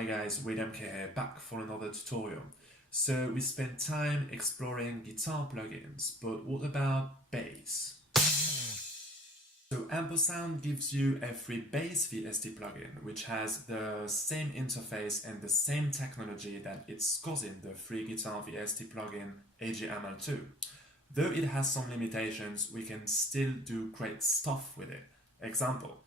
Hi guys, ABPL here, back for another tutorial. So we spent time exploring guitar plugins, but what about bass? So AmpleSound gives you a free bass VST plugin, which has the same interface and the same technology that its cousin, the free guitar VST plugin ABPL2. Though it has some limitations, we can still do great stuff with it. Example.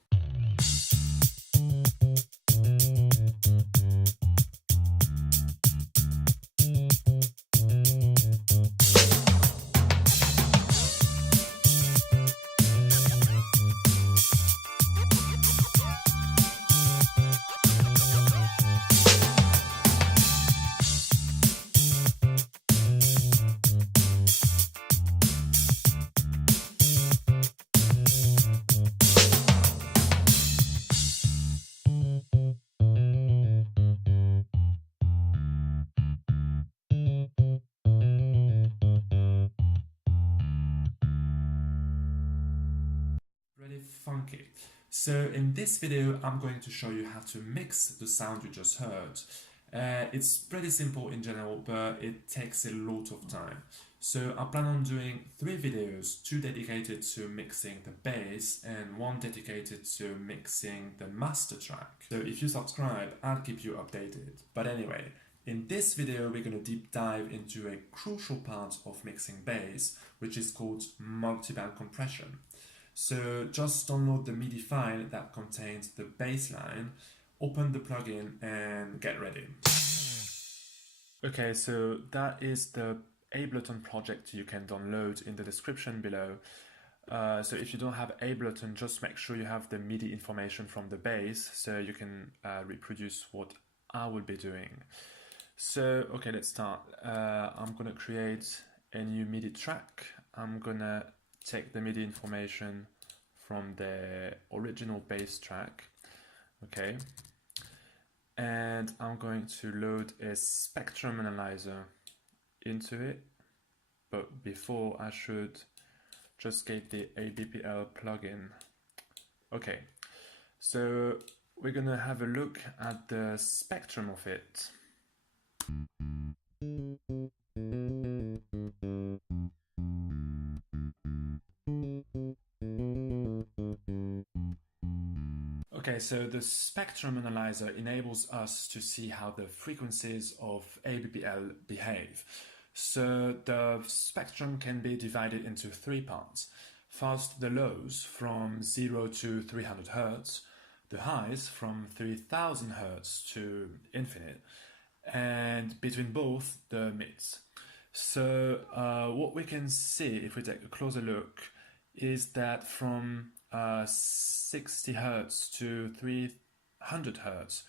Really funky. So in this video I'm going to show you how to mix the sound you just heard. It's pretty simple in general, but it takes a lot of time. So I plan on doing 3 videos, 2 dedicated to mixing the bass and 1 dedicated to mixing the master track. So if you subscribe, I'll keep you updated. But anyway, in this video we're going to deep dive into a crucial part of mixing bass, which is called multiband compression. So just download the MIDI file that contains the bass line, open the plugin and get ready. Okay, so that is the Ableton project you can download in the description below. So if you don't have Ableton, just make sure you have the MIDI information from the bass so you can reproduce what I will be doing. So, okay, let's start. I'm gonna create a new MIDI track. I'm gonna take the MIDI information from the original bass track, okay, and I'm going to load a spectrum analyzer into it, but before I should just get the ABPL plugin. Okay, so we're gonna have a look at the spectrum of it. Okay, so the spectrum analyzer enables us to see how the frequencies of ABPL behave. So the spectrum can be divided into 3 parts. First, the lows from 0 to 300 Hz, the highs from 3000 Hz to infinite, and between both, the mids. So what we can see if we take a closer look is that from 60 Hz to 300 Hz,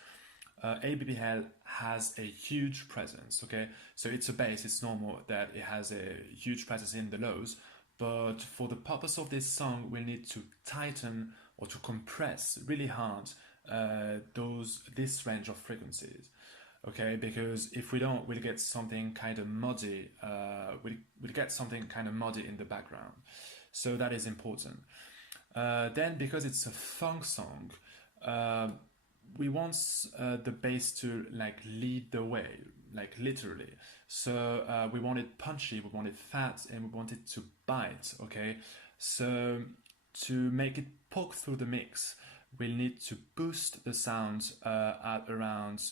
ABPL has a huge presence, okay? So it's a bass, it's normal that it has a huge presence in the lows, but for the purpose of this song, we'll need to tighten or to compress really hard this range of frequencies. Okay, because if we don't, we'll get something kind of muddy. We'll get something kind of muddy in the background. So that is important. Then, because it's a funk song, we want the bass to like lead the way, like literally. So we want it punchy, we want it fat, and we want it to bite. Okay, so to make it poke through the mix, we'll need to boost the sound at around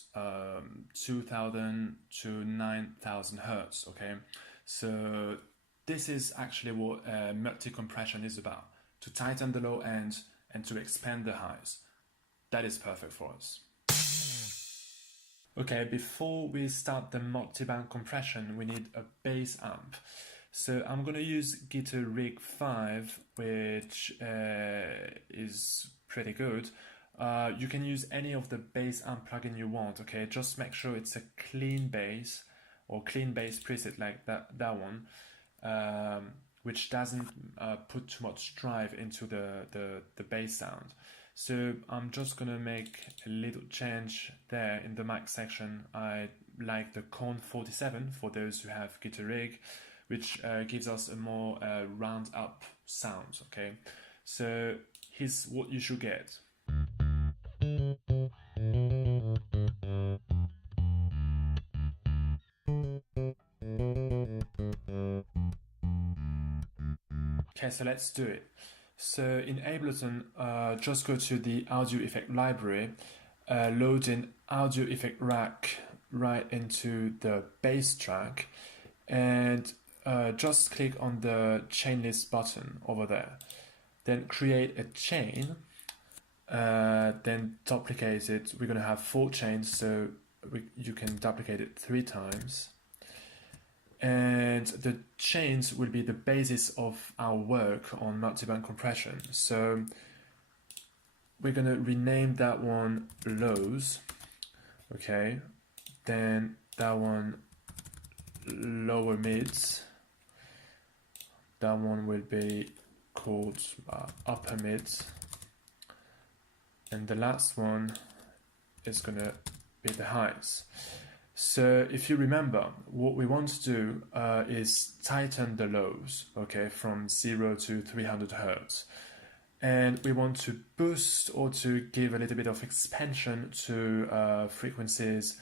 2000 to 9000 Hertz, okay? So this is actually what multi-compression is about, to tighten the low end and to expand the highs. That is perfect for us. Okay, before we start the multiband compression, we need a bass amp. So I'm gonna use Guitar Rig 5, which is pretty good. You can use any of the bass amp plugin you want, okay? Just make sure it's a clean bass or clean bass preset like that one, which doesn't put too much drive into the bass sound. So I'm just gonna make a little change there in the mic section. I like the Cone 47 for those who have Guitar Rig, which gives us a more round up sound, okay? So here's what you should get. Okay, so let's do it. So in Ableton, just go to the audio effect library, load in audio effect rack right into the bass track, and just click on the chain list button over there. Then create a chain, then duplicate it. We're going to have 4 chains, so you can duplicate it 3 times. And the chains will be the basis of our work on multiband compression. So we're going to rename that one lows, okay, then that one lower mids, that one will be called upper mids, and the last one is going to be the highs. So if you remember, what we want to do is tighten the lows, okay, from 0 to 300 Hertz. And we want to boost or to give a little bit of expansion to frequencies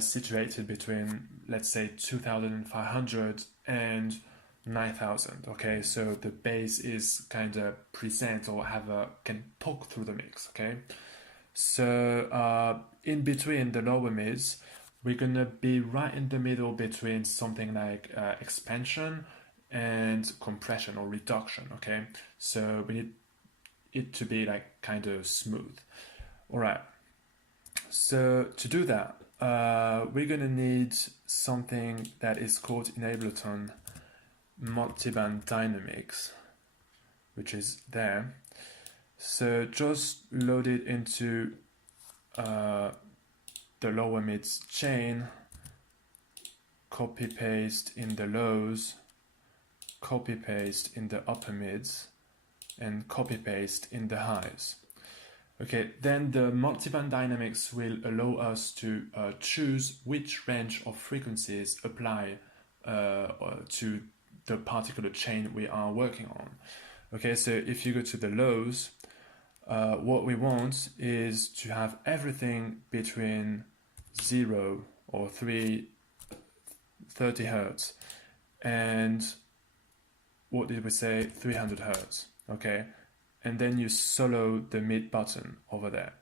situated between, let's say, 2500 and 9000, okay? So the bass is kind of present or can poke through the mix, okay? So in between the lower mids, we're gonna be right in the middle between something like expansion and compression or reduction, okay? So we need it to be like kind of smooth. All right, so to do that, we're gonna need something that is called in Ableton multiband dynamics, which is there. So just load it into the lower mids chain, copy paste in the lows, copy paste in the upper mids, and copy paste in the highs. Okay, then the multiband dynamics will allow us to choose which range of frequencies apply to the particular chain we are working on. Okay, so if you go to the lows, what we want is to have everything between 0 or 30 Hertz and what did we say, 300 Hertz, okay? And then you solo the mid button over there.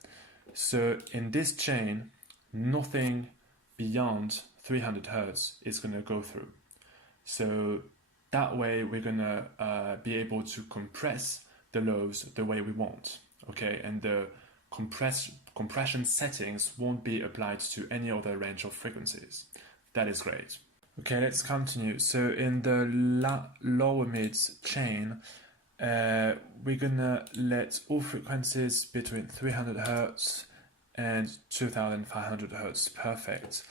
So in this chain, nothing beyond 300 Hertz is going to go through. So that way we're going to be able to compress the lows the way we want, okay? And the compression settings won't be applied to any other range of frequencies. That is great. Okay, let's continue. So in the lower mids chain, we're gonna let all frequencies between 300 Hertz and 2500 Hertz, perfect.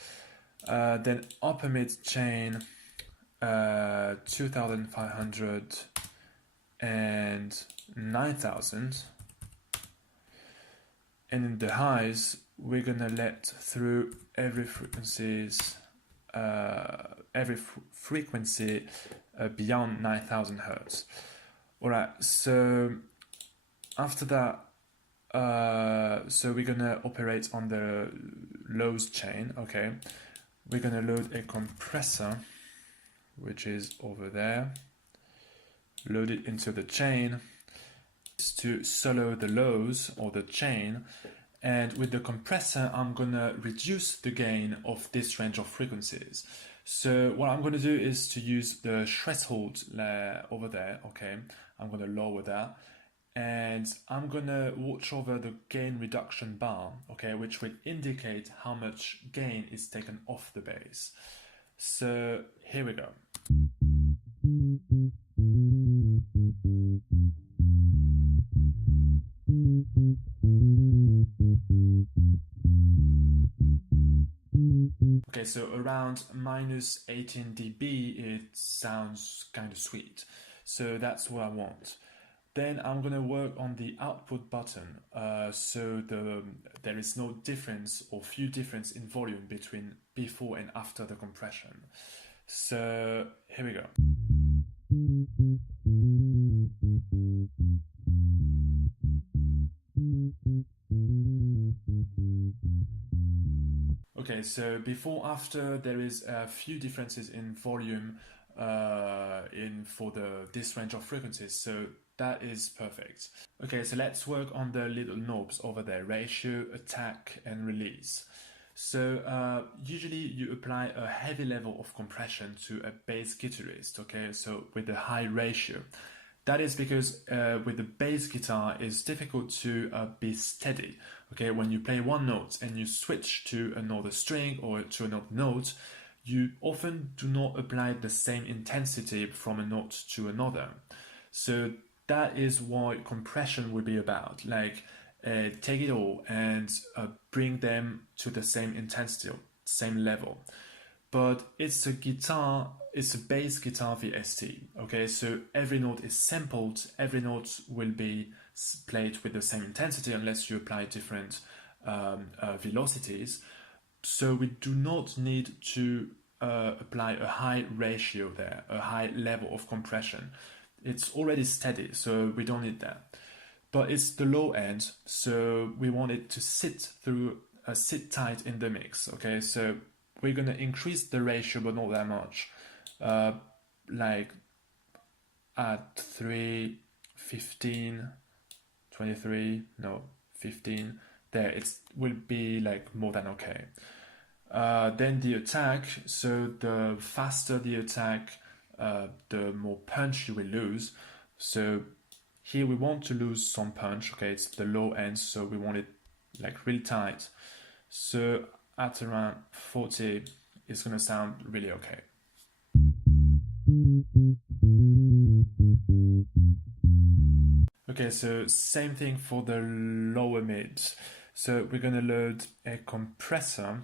Then upper mid chain, 2500 and 9000. And in the highs, we're gonna let through every frequency beyond 9000 Hertz. Alright, so after that, so we're gonna operate on the lows chain, okay? We're gonna load a compressor, which is over there, load it into the chain to solo the lows or the chain, and with the compressor I'm gonna reduce the gain of this range of frequencies. So what I'm gonna do is to use the threshold over there, okay? I'm gonna lower that, and I'm gonna watch over the gain reduction bar, okay, which will indicate how much gain is taken off the bass. So here we go. Okay, so around minus 18 dB, it sounds kind of sweet. So that's what I want. Then I'm going to work on the output button, so there is no difference or few difference in volume between before and after the compression. So here we go. Okay, so before after there is a few differences in volume for this range of frequencies, so that is perfect. Okay, so let's work on the little knobs over there: ratio, attack, and release. So usually you apply a heavy level of compression to a bass guitarist, okay, so with a high ratio. That is because with the bass guitar it's difficult to be steady, okay. When you play one note and you switch to another string or to another note, you often do not apply the same intensity from a note to another. So that is what compression will be about, like take it all and bring them to the same intensity, same level. But it's a bass guitar VST, okay? So every note is sampled, every note will be played with the same intensity unless you apply different velocities. So we do not need to apply a high ratio there, a high level of compression. It's already steady, so we don't need that. But it's the low end, so we want it to sit tight in the mix, okay? So we're gonna increase the ratio, but not that much. Like at 3, 15, 23, no, 15, there, it will be like more than okay. Then the attack, so the faster the attack, the more punch you will lose. So here we want to lose some punch, okay, it's the low end, so we want it like real tight. So at around 40, it's gonna sound really okay. Okay, so same thing for the lower mid. So we're gonna load a compressor.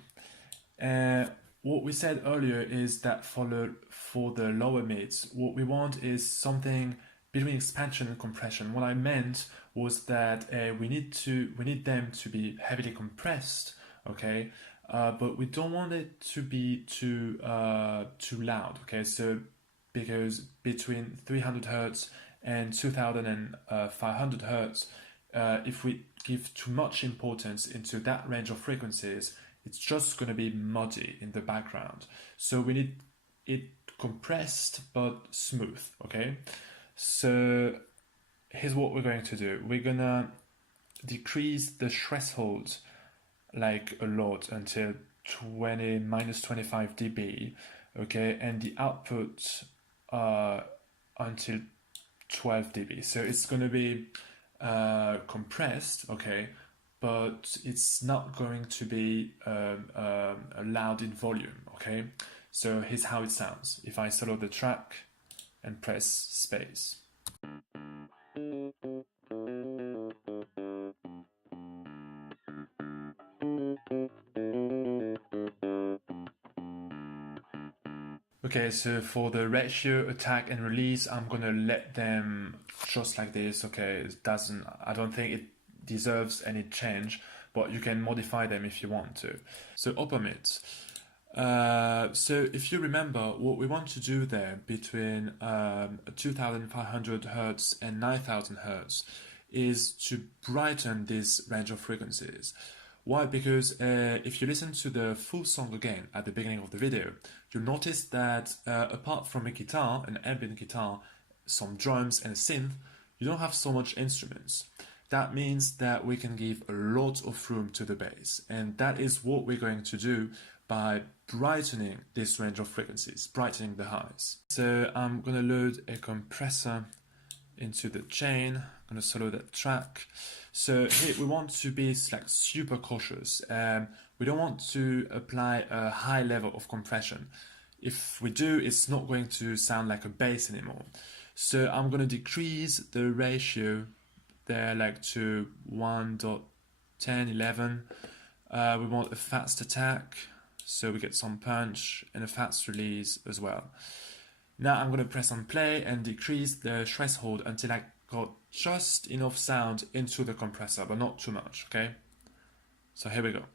What we said earlier is that for the lower mids, what we want is something between expansion and compression. What I meant was that we need them to be heavily compressed, okay, but we don't want it to be too loud, okay. So because between 300 hertz and 2500 hertz, if we give too much importance into that range of frequencies, it's just going to be muddy in the background. So we need it compressed but smooth, okay? So here's what we're going to do. We're going to decrease the threshold like a lot until minus 25 dB, okay? And the output until 12 dB. So it's going to be compressed, okay? But it's not going to be loud in volume, okay? So here's how it sounds. If I solo the track and press space. Okay, so for the ratio, attack, and release, I'm gonna let them just like this, okay? I don't think it deserves any change, but you can modify them if you want to. So upper mids. So if you remember, what we want to do there between 2500 Hertz and 9000 Hertz is to brighten this range of frequencies. Why? Because if you listen to the full song again at the beginning of the video, you'll notice that apart from a guitar, an ambient guitar, some drums and a synth, you don't have so much instruments. That means that we can give a lot of room to the bass, and that is what we're going to do by brightening this range of frequencies, brightening the highs. So I'm going to load a compressor into the chain. I'm going to solo that track. So here we want to be like super cautious. We don't want to apply a high level of compression. If we do, it's not going to sound like a bass anymore. So I'm going to decrease the ratio there like to 1.1011. We want a fast attack, so we get some punch, and a fast release as well. Now I'm going to press on play and decrease the threshold until I got just enough sound into the compressor, but not too much, okay? So here we go.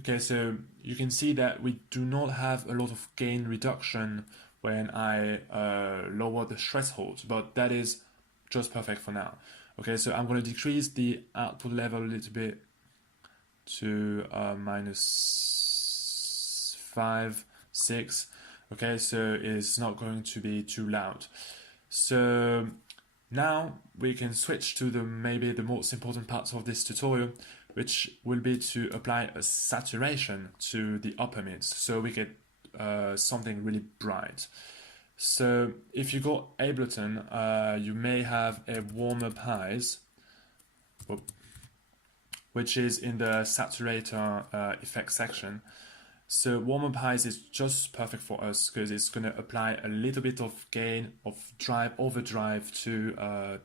Okay, so you can see that we do not have a lot of gain reduction when I lower the threshold, but that is just perfect for now. Okay, so I'm going to decrease the output level a little bit to -5, 6. Okay, so it's not going to be too loud. So now we can switch to maybe the most important part of this tutorial, which will be to apply a saturation to the upper mids, so we get something really bright. So if you got Ableton, you may have a warm-up highs, which is in the saturator effect section. So warm-up highs is just perfect for us because it's going to apply a little bit of gain, of overdrive to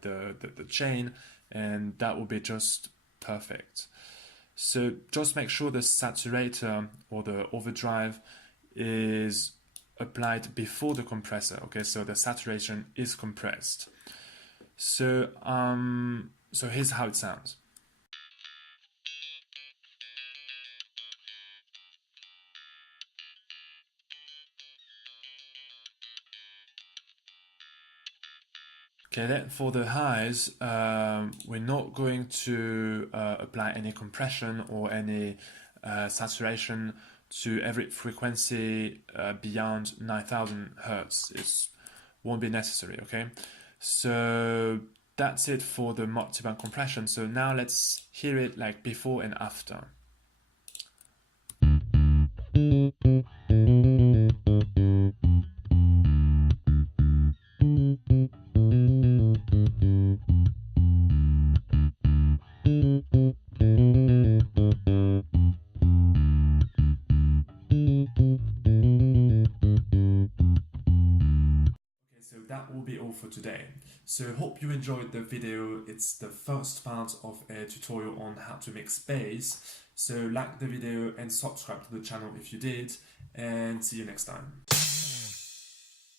the chain, and that will be just perfect. So just make sure the saturator or the overdrive is applied before the compressor. Okay, so the saturation is compressed. So so here's how it sounds. Okay, then for the highs, we're not going to apply any compression or any saturation to every frequency beyond 9000 Hertz. It won't be necessary, okay? So that's it for the multiband compression. So now let's hear it like before and after. That will be all for today. So hope you enjoyed the video. It's the first part of a tutorial on how to mix bass. So like the video and subscribe to the channel if you did, and see you next time.